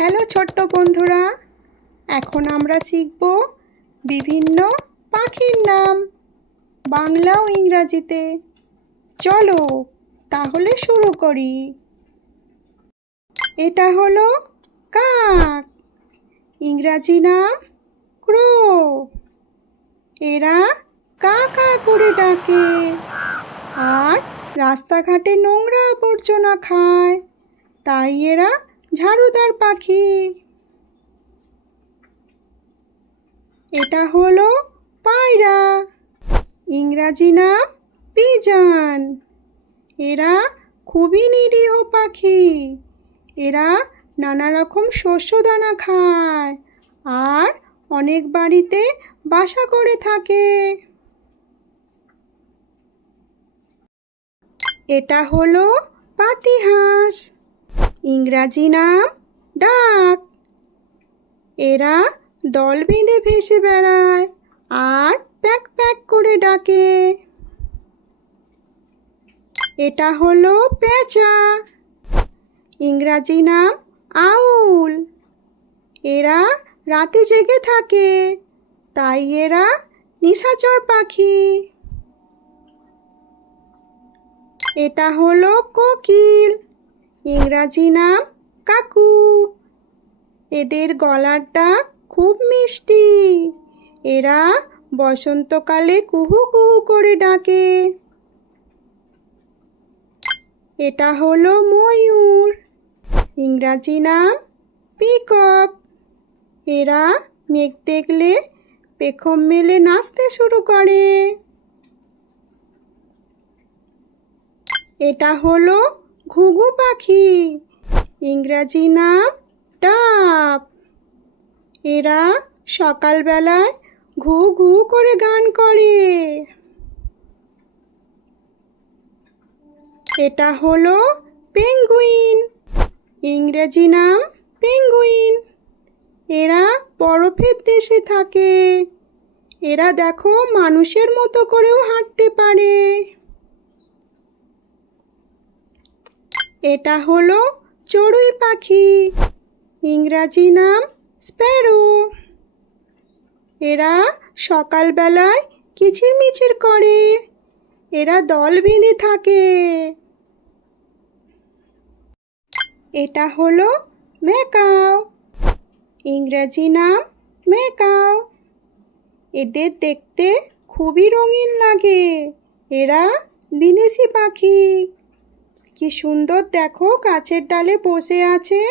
Hello ছোট্ট বন্ধুরা, এখন আমরা শিখব বিভিন্ন পাখির নাম বাংলা ও ইংরাজিতে। চলো তাহলে শুরু করি। এটা হলো কাক, ইংরাজি নাম ক্রো। এরা কা কা করে ডাকে আর রাস্তাঘাটে নোংরা আবর্জনা খায়, তাই এরা ঝাড়ুদার পাখি। এটা হলো পায়রা, ইংরাজি নাম পিজন। এরা খুবই নিরীহ পাখি। এরা নানা রকম শস্য দানা খায় আর অনেক বাড়িতে বাসা করে থাকে। এটা হলো পাতিহাঁস, ইংরাজি নাম ডাক। এরা দল বেঁধে ভেসে বেড়ায় আর প্যাক প্যাক করে ডাকে। এটা হলো পেঁচা, ইংরাজি নাম আউল। এরা রাতে জেগে থাকে, তাই এরা নিশাচর পাখি। এটা হলো কোকিল, ইংরাজি নাম কাকু। এদের গলার ডাক খুব মিষ্টি। এরা বসন্তকালে কুহু কুহু করে ডাকে। এটা হলো ময়ূর, ইংরাজি নাম পিকক। এরা মেঘ দেখলে পেখম মেলে নাচতে শুরু করে। এটা হলো ঘুঘু পাখি, ইংরাজি নাম ডাব। এরা সকালবেলায় ঘু ঘু করে গান করে। এটা হলো পেঙ্গুইন, ইংরেজি নাম পেঙ্গুইন। এরা বরফের দেশে থাকে। এরা দেখো মানুষের মতো করেও হাঁটতে পারে। এটা হলো চড়ুই পাখি, ইংরাজি নাম স্প্যারো। এরা সকালবেলায় কিচিরমিচির করে। এরা দল বেঁধে থাকে। এটা হলো ম্যাকাও, ইংরাজি নাম ম্যাকাও। এদের দেখতে খুবই রঙিন লাগে। এরা বিদেশি পাখি। কি সুন্দর দেখো, গাছের ডালে বসে আছে।